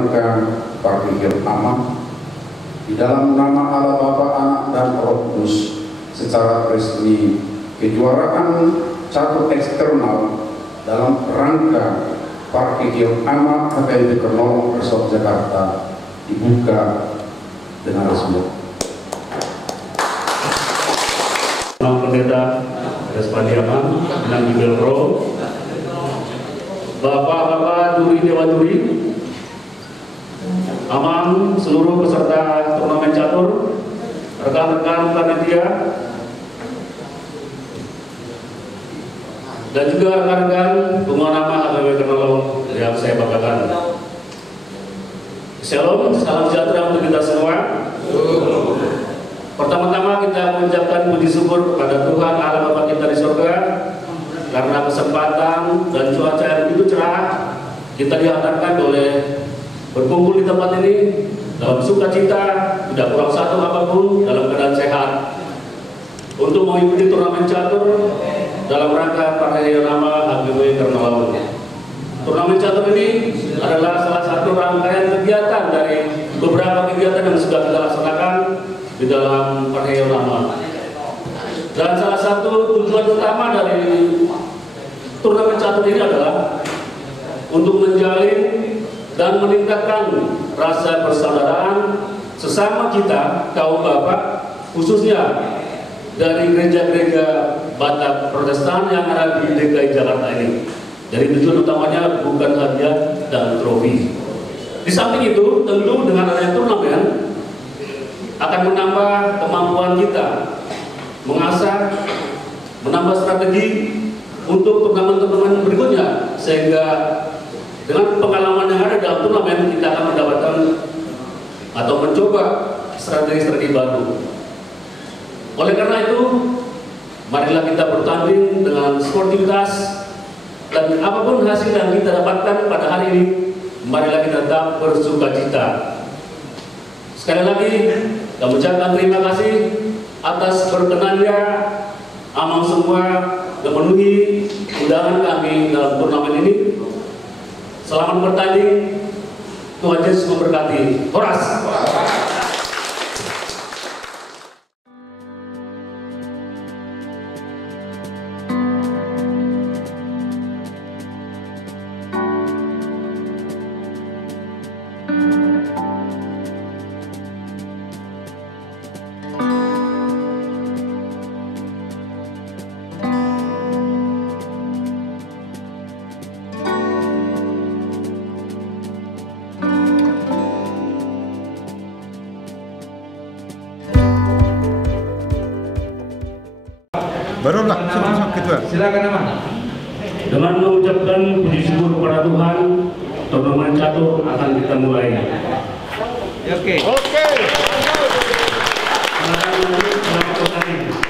rangka Parkir Amat di dalam nama Allah Bapa, Anak dan Roh Kudus secara resmi. Kejuaraan catur eksternal dalam rangka Parkir Amat HKMP Kernolong Resort Jakarta dibuka dengan resmi. Nama Pendeta Respadiaman, Benang Jubel Pro, Bapak-bapak juri Dewan Juri, Amang seluruh peserta turnamen catur, rekan-rekan panitia, dan juga rekan-rekan semua nama HKMP Kernolong yang saya banggakan. Shalom, salam sejahtera untuk kita semua. Pertama-tama kita mengucapkan puji syukur kepada Tuhan Allah Bapa kita di surga karena kesempatan dan cuaca yang begitu cerah kita dihantarkan oleh berkumpul di tempat ini dalam sukacita, tidak kurang satu apapun, dalam keadaan sehat untuk mengikuti turnamen catur dalam rangka Parkir nama HKMP Kernolong. Turnamen catur ini adalah salah satu rangkaian kegiatan dari beberapa kegiatan yang sudah kita laksanakan di dalam Parkir nama. Dan salah satu tujuan utama dari turnamen catur ini adalah untuk menjalin dan meningkatkan rasa persaudaraan sesama kita kaum Bapak, khususnya dari gereja-gereja Batak Protestan yang ada di DKI Jakarta ini. Jadi tujuan utamanya bukan hadiah dan trofi. Di samping itu, tentu dengan adanya turnamen akan menambah kemampuan kita mengasah, menambah strategi untuk turnamen-turnamen berikutnya, sehingga dengan pengalaman yang ada dalam turnamen kita akan mendapatkan atau mencoba strategi-strategi baru. Oleh karena itu, marilah kita bertanding dengan sportivitas, dan apapun hasil yang kita dapatkan pada hari ini, marilah kita tetap bersukacita. Sekali lagi, kami ucapkan terima kasih atas berkenannya Amang semua memenuhi undangan kami dalam turnamen ini. Selamat bertanding, Tuhan Yesus memberkati. Horas. Baru langsung ketua. Silakan Amang. Dengan mengucapkan puji syukur kepada Tuhan, turnamen catur akan kita mulai. Oke. Selamat bertanding.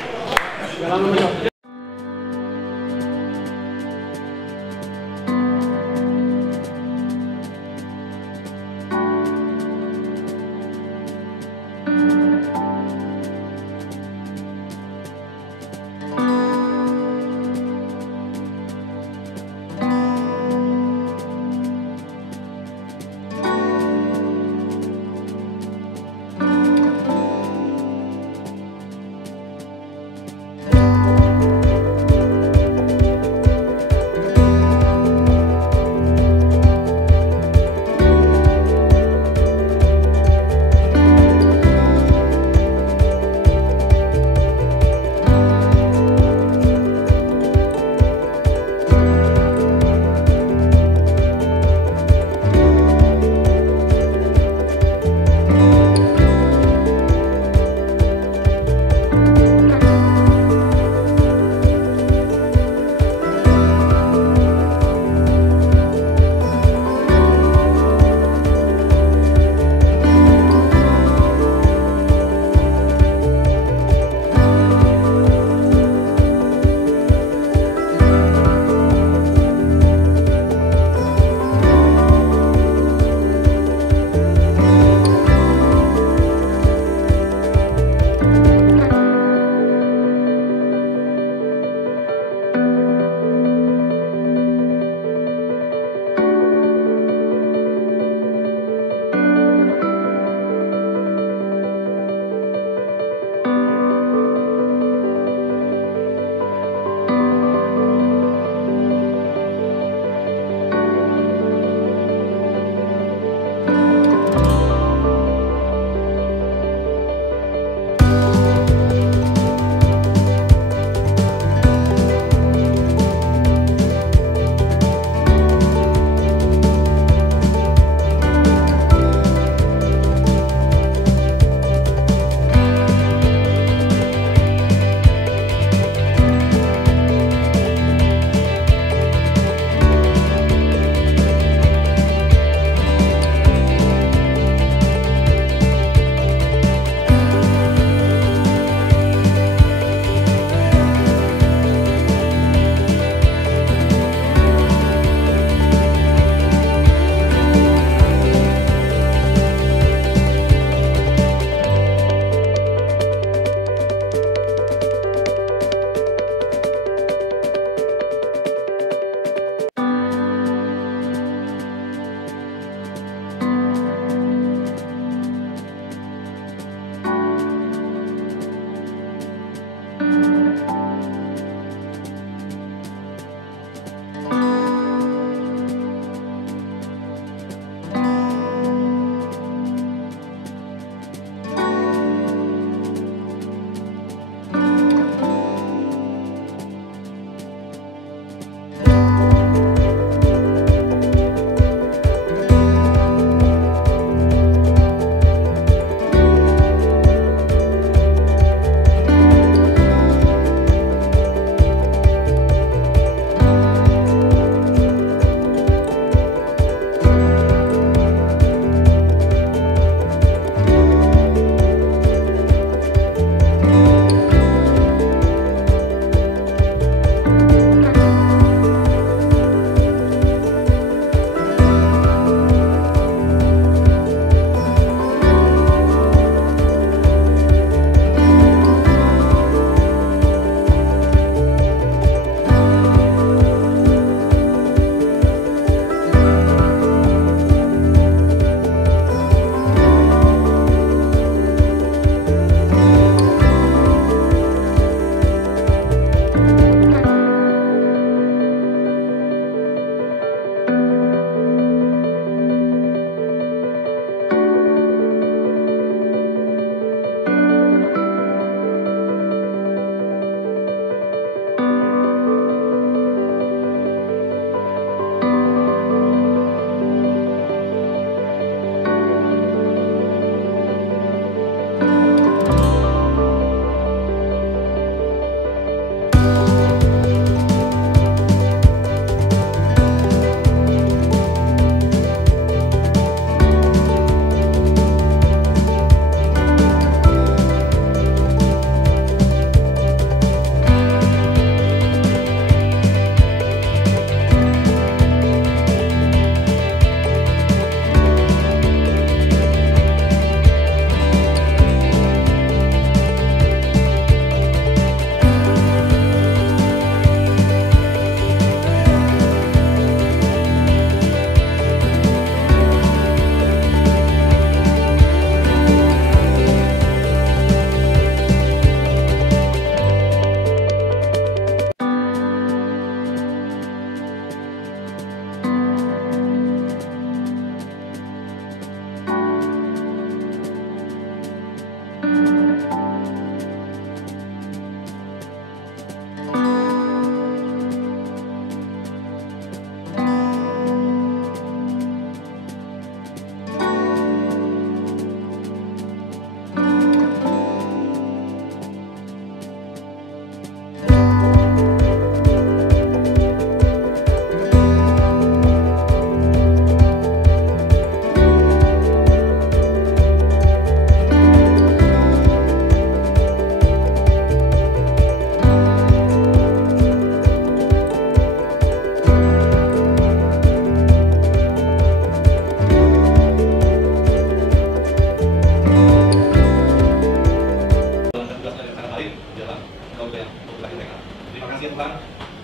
yang cukup ilegal. Terima kasih ya Tuhan.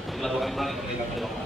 Inilah doa kami Tuhan yang berikan pada waktu